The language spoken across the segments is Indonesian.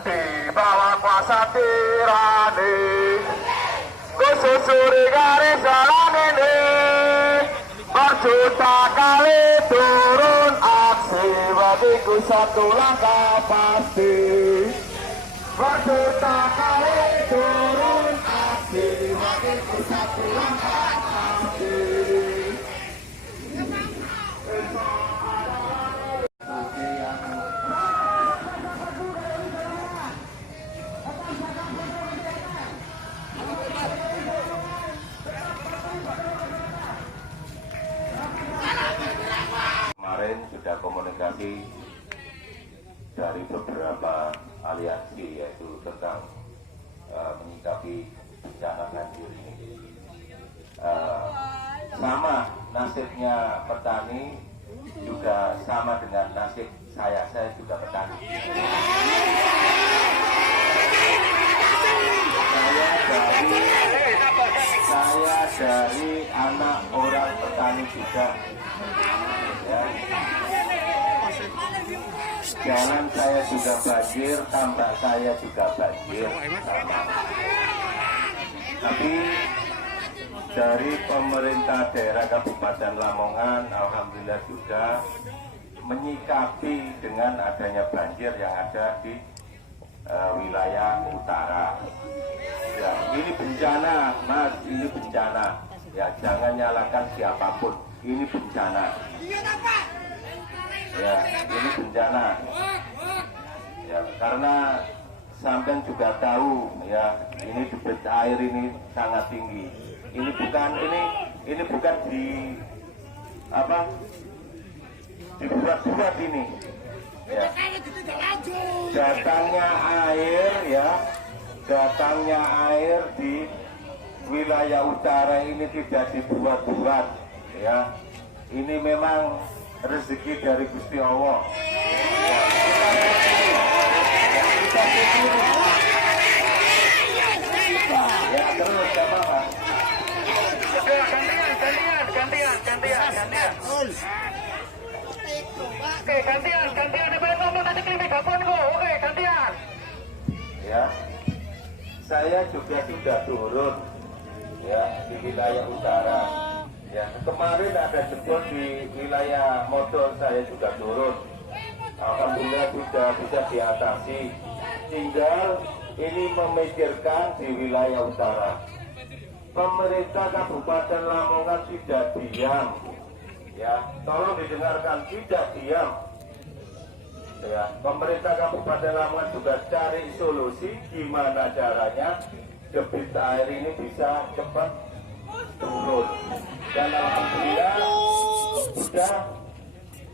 di bawah kuasa tirani kususuri garis jalan ini berjuta kali turun aksi bagiku satu langkah pasti berjuta kali turun aksi bagiku satu langkah pasti. Kemarin sudah komunikasi dari beberapa aliansi yaitu tentang menyikapi bencana banjir ini. Sama nasibnya petani juga sama dengan nasib saya juga petani. Saya dari anak orang petani juga. Ya. Jalan saya juga banjir, tambak saya juga banjir. Tapi dari pemerintah daerah Kabupaten Lamongan, alhamdulillah juga menyikapi dengan adanya banjir yang ada di wilayah utara. Ya, ini bencana, Mas, ini bencana. Ya, jangan nyalakan siapapun. Ini bencana. Ya, ini bencana. Ya, karena sampean juga tahu, ya, ini debit air ini sangat tinggi. Ini bukan di apa? Dibuat-buat ini. Ya. Datangnya air di wilayah utara ini tidak dibuat-buat, ya. Ini memang rezeki dari Gusti Allah. Ya, terus gak apa-apa. Gantian. Oke, gantian. Ngomong tadi ke mikrofon kok. Oke, gantian. Ya. Saya juga sudah turun ya di wilayah utara. Ya, kemarin ada jebol di wilayah Modol, saya juga turun. Alhamdulillah sudah bisa diatasi. Tinggal ini memikirkan di wilayah utara. Pemerintah Kabupaten Lamongan tidak diam. Ya, tolong didengarkan, tidak diam. Ya, pemerintah Kabupaten Lamongan juga cari solusi gimana caranya debit air ini bisa cepat turun. Dan alhamdulillah sudah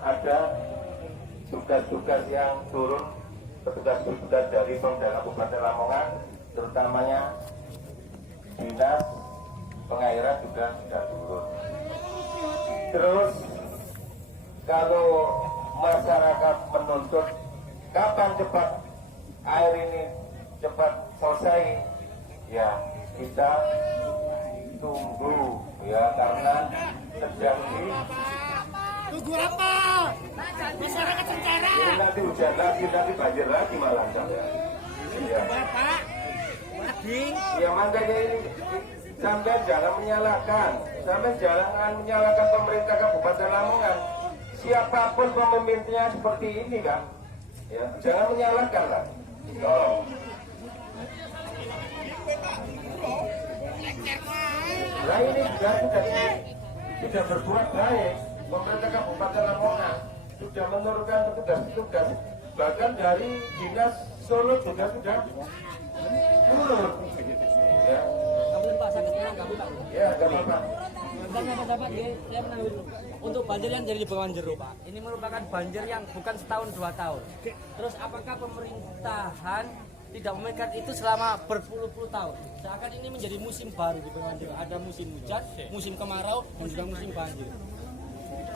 ada tugas-tugas yang turun, petugas-petugas dari Pemda Kabupaten Lamongan, terutamanya dinas pengairan juga sudah turun. Terus kalau masyarakat menuntut kapan cepat air ini cepat selesai, ya kita tunggu ya, karena sedang tunggu apa? Masyarakat secara ini nanti hujan lagi, nanti banjir lagi malah ya. Bapak lagi Ya makanya ini sampai jangan menyalahkan pemerintah Kabupaten Lamongan. Siapapun pemimpinnya seperti ini kan, ya jangan menyalahkan lah. Tolong. Nah ini sudah berbuat baik. Pemerintah Kabupaten Lamongan sudah menurunkan petugas-petugas, bahkan dari dinas Solo juga sudah turun. Ya. Ya, nggak apa-apa. Sahabat-sahabat, saya menang dulu. Untuk banjir yang jadi di Bengawan Jero, Pak, ini merupakan banjir yang bukan setahun 2 tahun. Terus apakah pemerintahan tidak memikirkan itu selama berpuluh-puluh tahun? Seakan ini menjadi musim baru di Bengawan Jero. Ada musim hujan, musim kemarau, dan juga musim banjir.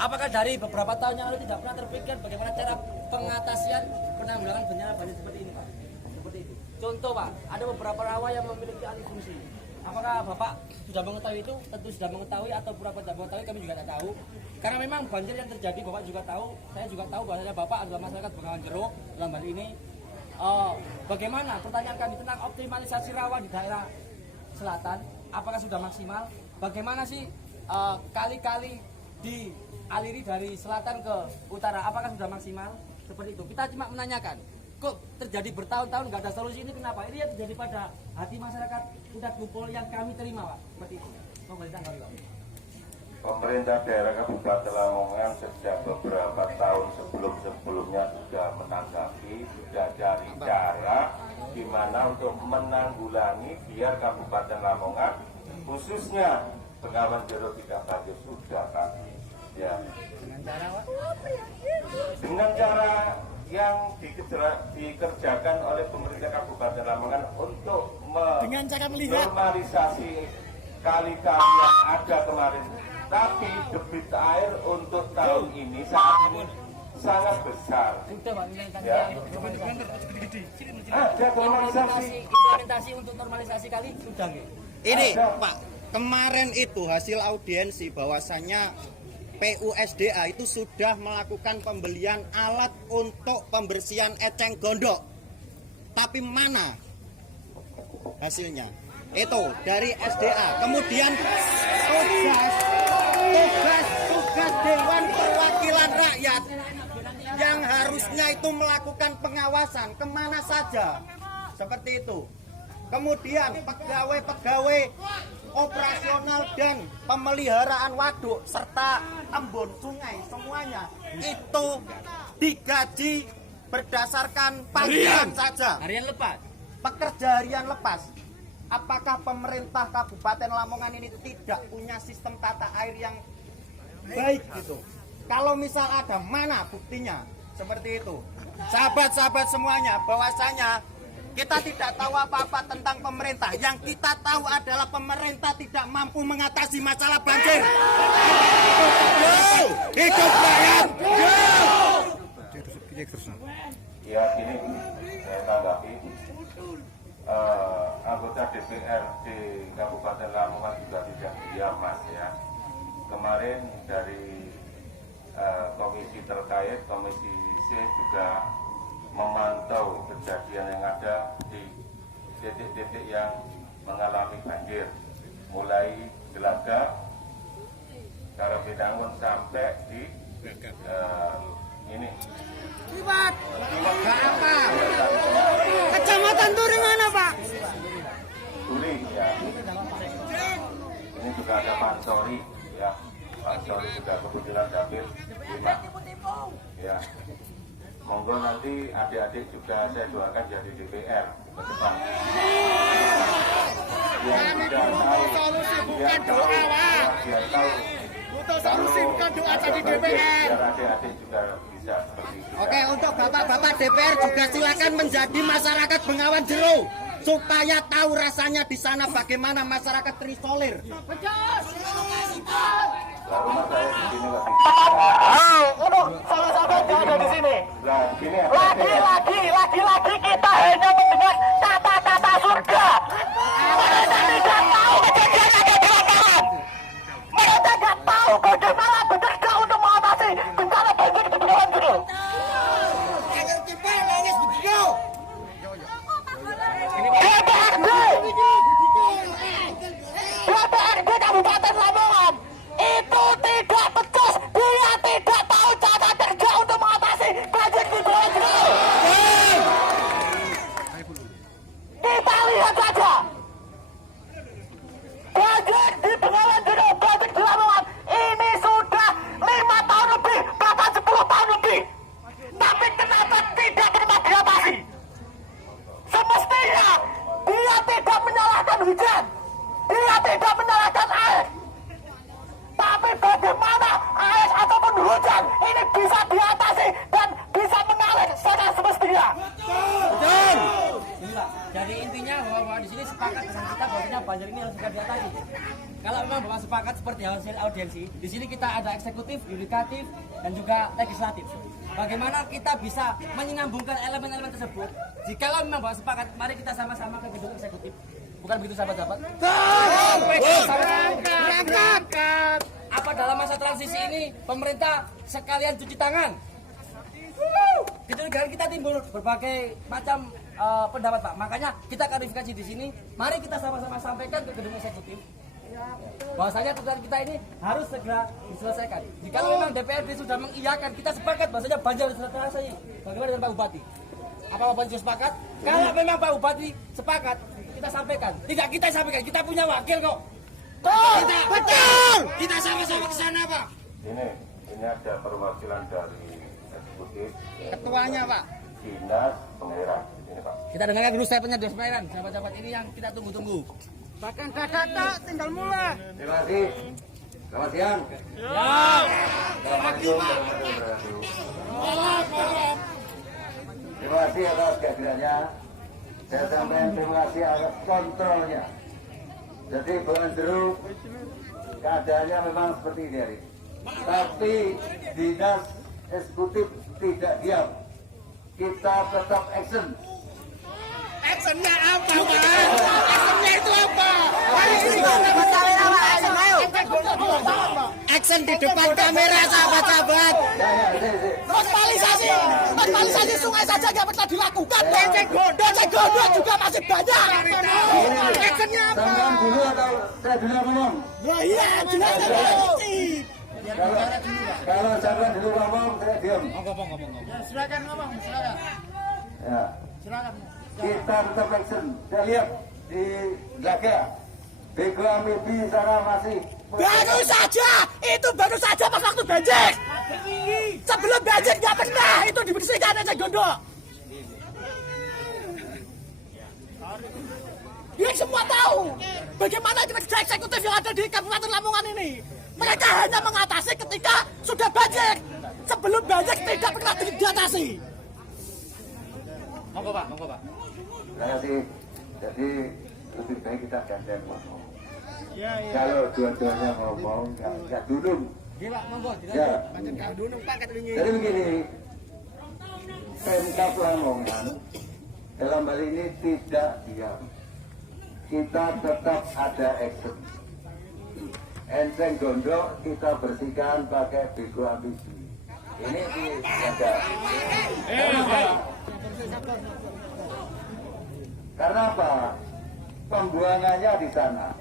Apakah dari beberapa tahun yang lalu tidak pernah terpikir bagaimana cara pengatasian penanggulangan bencana banjir seperti ini, Pak? Seperti itu. Contoh, Pak, ada beberapa rawa yang memiliki alih fungsi. Apakah Bapak sudah mengetahui itu? Tentu sudah mengetahui, atau pura-pura tidak mengetahui, kami juga tidak tahu. Karena memang banjir yang terjadi Bapak juga tahu, saya juga tahu bahwasanya Bapak adalah masyarakat Bengawan Jero dalam hal ini bagaimana pertanyaan kami tentang optimalisasi rawa di daerah selatan, apakah sudah maksimal? Bagaimana sih kali-kali dialiri dari selatan ke utara, apakah sudah maksimal? Seperti itu. Kita cuma menanyakan, kok terjadi bertahun-tahun nggak ada solusi, ini kenapa? Ini yang terjadi pada hati masyarakat Kudat Kumpul yang kami terima, Pak. Seperti itu. Pemerintah kami, Pak. Pemerintah daerah Kabupaten Lamongan sejak beberapa tahun sebelumnya sudah menanggapi, sudah cari cara gimana untuk menanggulangi biar Kabupaten Lamongan khususnya Bengawan Jero tidak banjir, sudah Pak. Ya. Dengan cara yang dikerjakan oleh pemerintah Kabupaten Lamongan untuk Dengan cara melihat. normalisasi kali-kali yang ada kemarin. Tapi debit air untuk tahun ini saat ini sangat besar. Sudah, Pak, Ya. Ada normalisasi. implementasi untuk normalisasi kali sudah nggih. Ini Pak, kemarin itu hasil audiensi bahwasannya PUSDA itu sudah melakukan pembelian alat untuk pembersihan eceng gondok. Tapi mana hasilnya? Itu dari SDA. Kemudian tugas Dewan Perwakilan Rakyat yang harusnya itu melakukan pengawasan kemana saja, seperti itu. Kemudian pegawai-pegawai operasional dan pemeliharaan waduk serta embun sungai semuanya itu digaji berdasarkan panggilan saja, Harian lepas. pekerja harian lepas. Apakah pemerintah Kabupaten Lamongan ini tidak punya sistem tata air yang baik gitu? Kalau misal ada, mana buktinya? Seperti itu. Sahabat-sahabat semuanya, bahwasanya kita tidak tahu apa-apa tentang pemerintah. Yang kita tahu adalah pemerintah tidak mampu mengatasi masalah banjir. Hidup rakyat! Ya gini, saya tanggapi anggota DPRD Kabupaten Lamongan juga tidak diam Mas ya. Kemarin dari komisi terkait, komisi C juga memantau kejadian yang ada di titik-titik yang mengalami banjir, mulai Gelaga, Karapinangun sampai di ini. Libat. Apa? Kecamatan Turing mana, Pak? Turing ya. Ini juga ada Pak Sori ya. Pak Sori juga kebetulan dapil 5. Ya. Monggo nanti adik-adik juga saya doakan jadi DPR ke depan. Yang tidak tahu, bukan doa, Pak. Biar tahu. Butuh solusi bukan doa jadi Biar DPR. adik-adik juga bisa seperti itu. Oke, untuk bapak-bapak DPR juga silakan menjadi masyarakat Bengawan Jero supaya tahu rasanya di sana bagaimana masyarakat terisolir. Lalu mas saya di sini lagi. Salah satu yang ada di sini. Nah, gini ya. Lagi kita hanya mendengar kata-kata surga. Mereka tidak tahu kejadian yang ada di lapangan. Mereka tidak tahu bagaimana bekerja untuk mengatasi bencana banjir di Bengawan Jero. DPRD Kabupaten Lamongan itu tidak becus, dia tidak tahu cara kerja untuk mengatasi banjir di Bengawan Jero. Kita lihat saja banjir di Bengawan Jero, banjir di Lamongan ini sudah 5 tahun lebih, bahkan 10 tahun lebih. Tapi kenapa tidak pernah diatasi? Semestinya dia tidak menyalahkan hujan, dia tidak menyalahkan air. Tapi bagaimana air ataupun hujan ini bisa diatasi dan bisa mengalir secara semestinya? Ini, Pak. Jadi intinya bahwa di sini sepakat dengan kita bahwa banjir ini harus segera diatasi. Kalau memang bahwa sepakat seperti hasil audiensi, di sini kita ada eksekutif, yudikatif, dan juga legislatif. Bagaimana kita bisa menyambungkan elemen-elemen tersebut? Jikalau memang bahwa sepakat, mari kita sama-sama ke gedung eksekutif. Bukan begitu sahabat-sahabat? Berangkat! Apa dalam masa transisi ini pemerintah sekalian cuci tangan? kecurigaan kita timbul berbagai macam pendapat Pak. Makanya kita klarifikasi di sini. Mari kita sama-sama sampaikan ke gedung eksekutif bahwasanya tuntutan kita ini harus segera diselesaikan. Jika memang DPRD sudah mengiyakan, kita sepakat bahwasanya banjir harus selesai. Bagaimana dengan Pak Bupati? Apa Pak Bupati sudah sepakat? Kalau memang Pak Bupati sepakat, kita sampaikan. Tidak kita sampaikan, kita punya wakil kok. Betul. Kita sama-sama ke sana Pak. Ini ada perwakilan dari eksekutif. Ketuanya, Pak. Dinas Pengairan. Ini Pak. Kita dengarkan dulu statementnya Dinas Pengairan. Sahabat-sahabat ini yang kita tunggu-tunggu. Bahkan data tinggal mulai. Terima kasih. Selamat siang. Assalamualaikum warahmatullahi wabarakatuh. Terima kasih atas kehadirannya. Saya sampaikan terima kasih atas kontrolnya. Jadi Bang Jeruk keadaannya memang seperti ini hari. Tapi dinas eksekutif tidak diam. Kita tetap action. Actionnya apa, Pak? Actionnya itu apa? Action di depan kamera, sahabat-sahabat. Normalisasi sungai saja nggak pernah dilakukan. Becek gondok juga masih banyak. Actionnya apa? Sangkan dulu atau saya dulu ngomong? Wah iya, jelas. Kalau sangkan dulu ngomong, saya diam. Silakan ngomong, silakan. Ya. Silakan. Kita tetap action. Saya lihat di Laga, Bego Amibi sana masih. Baru saja, itu baru saja pas waktu banjir. Sebelum banjir nggak pernah itu dibersihkan aja gondok. Yang semua tahu bagaimana kerja eksekutif yang ada di Kabupaten Lamongan ini. Mereka hanya mengatasi ketika sudah banjir. Sebelum banjir tidak pernah diatasi. Monggo Pak. Terima kasih. Jadi lebih baik kita gantian ngomong. Kalau dua-duanya ngomong, nggak dudung. Gila, monggo. Ya. Jadi begini, Pemkab Lamongan dalam hal ini tidak diam. Kita tetap ada action. Enceng gondok kita bersihkan pakai bego ambisi. Ini dijaga. Karena apa? Pembuangannya di sana.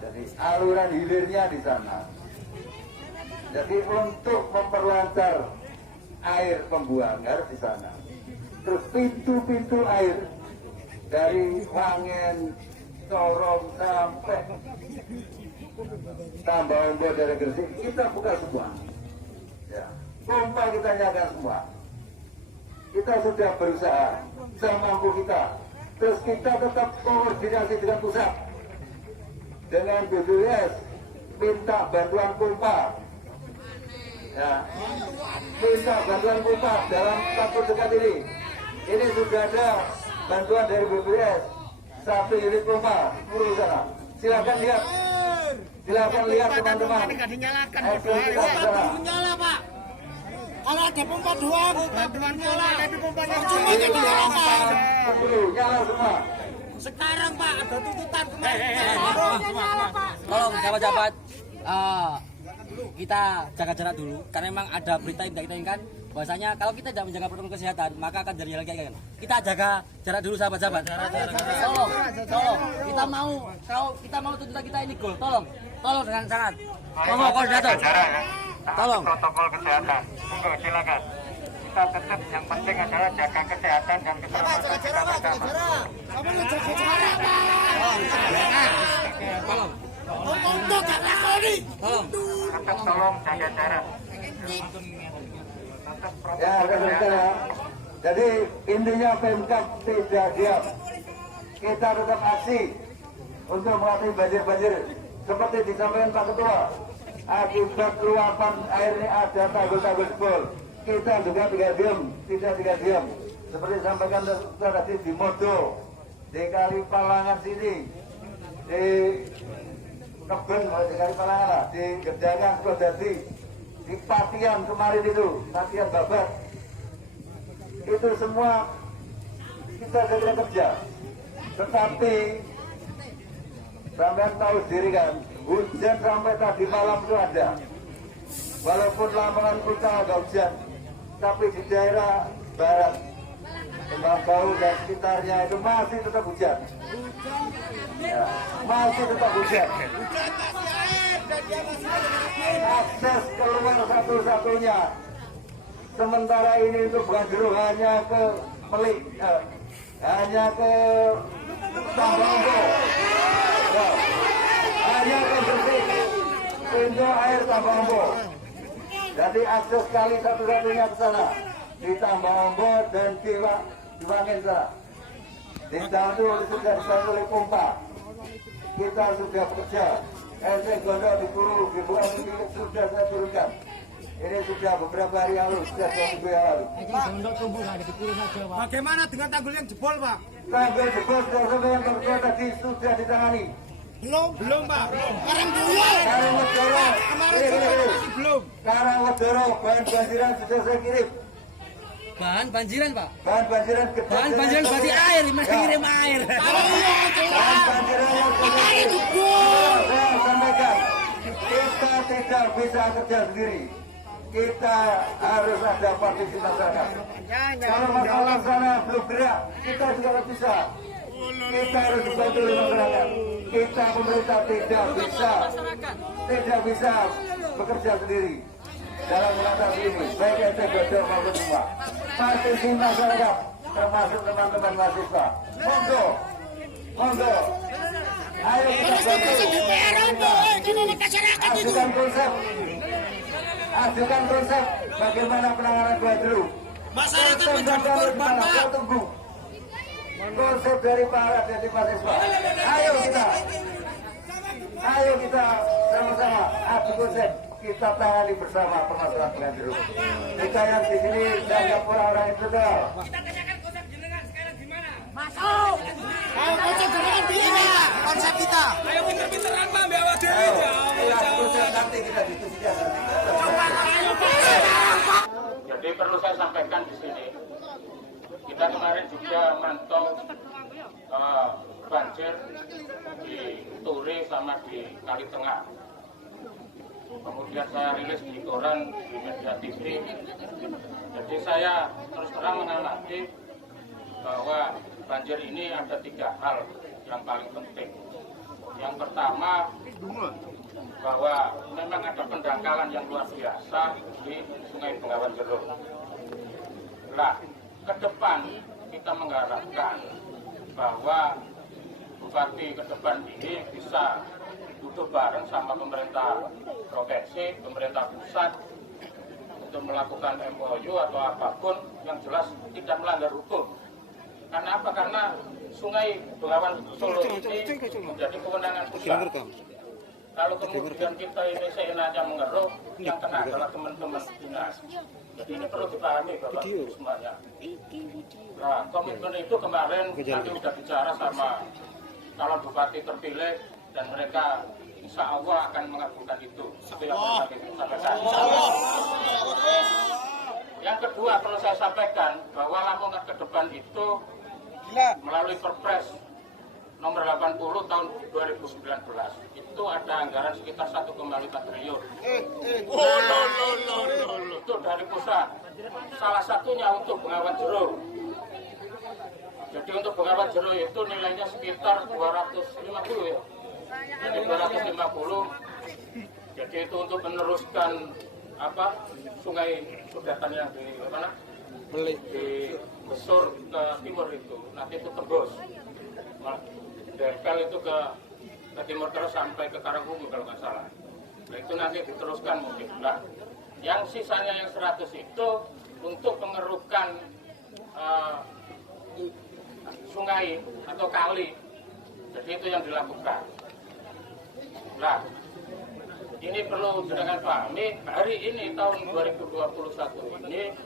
Jadi aluran hilirnya di sana. Jadi untuk memperlancar air pembuangan harus di sana. Terus pintu-pintu air dari Wangen, Sorong sampai Tambah Ombok dari Gresik kita buka semua. Ya, pompa kita nyalakan semua. Kita sudah berusaha semampu kita. Terus kita tetap koordinasi dengan pusat, dengan BPWS, minta bantuan pompa. Ya, minta bantuan pompa dalam waktu dekat ini. Ini sudah ada bantuan dari BPWS, 1 unit pompa, 10 sana. Silakan lihat. Silakan lihat teman-teman. Nyala, Pak. Kalau ada pompa doang, bantuan nyala, tapi pompanya cuma dinyalakan. Nyala semua. Sekarang Pak ada tuntutan kemarin. Tolong sahabat-sahabat, kita jaga jarak dulu karena memang ada berita yang tidak kita inginkan bahwasanya kalau kita tidak menjaga protokol kesehatan maka akan terjadi hal kayak gini. Kita jaga jarak dulu sahabat-sahabat. Tolong, kita mau kalau kita mau tuntutan kita ini gol, tolong dengan sangat. Monggo koordinator. Tolong. Protokol kesehatan. Monggo silakan. Kita tetap yang penting adalah jaga kesehatan dan keselamatan kita bersama. Kamu jaga jarak, Pak. Tolong. Untuk karena kali. Tolong. Tetap tolong jaga jarak. Tetap Ya, rekan-rekan. Jadi intinya Pemkab tidak diam. Kita tetap aksi untuk mengatasi banjir-banjir seperti disampaikan Pak Ketua. Akibat luapan air ini ada tanggul-tanggul jebol. Kita juga tidak diam. Seperti disampaikan tadi di Modo, di Kali Palangan sini, di Keben, di Kali Palangan lah, di Gedangan, Kodati, di Patian kemarin itu, Patian Babat. Itu semua kita sedang kerja. Tetapi sampai tahu sendiri kan, hujan sampai tadi malam itu ada. Walaupun Lamongan Kota agak hujan, tapi di daerah barat Tembagau dan sekitarnya itu masih tetap hujan. Ya, masih tetap hujan. Akses keluar satu-satunya sementara ini untuk Banjero hanya ke Melik, hanya ke Tambangbo, ya, hanya ke Gresik, pintu air Tambangbo. Jadi akses kali satu-satunya ke sana di Tambangbo dan di Wangin sana. Di sana sudah dibantu oleh pompa. Kita sudah bekerja. RT Gondok di Guru, di Buang sudah saya turunkan. Ini sudah beberapa hari yang lalu, sudah 2 minggu yang lalu. Bagaimana dengan tanggul yang jebol, Pak? Tanggul jebol sudah sampai yang kedua tadi sudah ditangani. Belum, Pak. Karangwedoro, Masih belum. Karangwedoro, bahan banjiran sudah saya kirim. Bahan banjiran, Pak. Bahan banjiran gede. Bahan banjiran berarti air, mengirim air. Bahan banjiran yang saya sampaikan, kita tidak bisa kerja sendiri. Kita harus ada partisi masyarakat. Kalau masalah sana belum gerak, kita juga tidak bisa. Kita harus dibantu oleh masyarakat. Kita pemerintah tidak bisa bekerja sendiri dalam mengatasi ini. Baik RT Gondok maupun semua. Partisi masyarakat, termasuk teman-teman mahasiswa. Monggo. Ayo kita bantu. Ajukan konsep bagaimana penanganan Banjero. Masyarakat menjadi korban, Pak. Tunggu konsep dari para dari mahasiswa. Ayo kita sama-sama adu konsep, kita tangani bersama permasalahan Banjero. Kita yang di sini dianggap orang-orang yang tegal. Konsep jenengan piye, Pak? Konsep kita. Ayo pinter-pinteran, Pak, mbak awak dhewe. Nanti kita diskusikan. Jadi perlu saya sampaikan di sini, kita kemarin juga mantau banjir di Turi sama di Kali Tengah. Kemudian saya rilis di koran, di media TV. Jadi saya terus terang mengamati bahwa banjir ini ada 3 hal yang paling penting. Yang pertama, bahwa memang ada pendangkalan yang luar biasa di Sungai Bengawan Jero. Nah, ke depan kita mengharapkan bahwa Bupati ke depan ini bisa duduk bareng sama pemerintah provinsi, pemerintah pusat untuk melakukan MOU atau apapun yang jelas tidak melanggar hukum. Karena apa? Karena Sungai Bengawan Solo ini menjadi kewenangan pusat. Kalau kemudian kita ini seenaknya mengeruh, yang kena adalah teman-teman dinas. Jadi ini perlu dipahami Bapak Ibu semuanya. Nah, komitmen itu kemarin nanti sudah bicara sama calon bupati terpilih dan mereka insya Allah akan mengabulkan itu. Itu yang perlu kita sampaikan. Yang kedua perlu saya sampaikan bahwa Lamongan ke depan itu melalui Perpres nomor 80 tahun 2019 itu ada anggaran sekitar 1,5 triliun. Itu dari pusat. Salah satunya untuk Bengawan Jero. Jadi untuk Bengawan Jero itu nilainya sekitar 250 ya. Jadi 250. Jadi itu untuk meneruskan sungai sudetan yang di mana? Di Besur ke timur itu. Nanti itu tembus. Derpel itu ke timur terus sampai ke Karangkungu kalau nggak salah. Nah itu nanti diteruskan mungkin. Nah, yang sisanya yang 100 itu untuk pengerukan sungai atau kali. Jadi itu yang dilakukan. Nah, ini perlu jenengan pahami. Hari ini tahun 2021 ini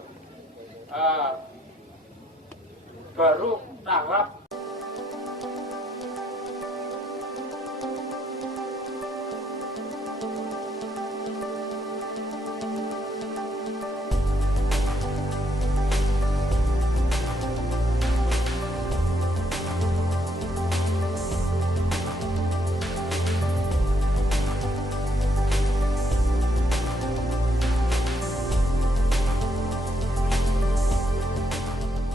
baru tahap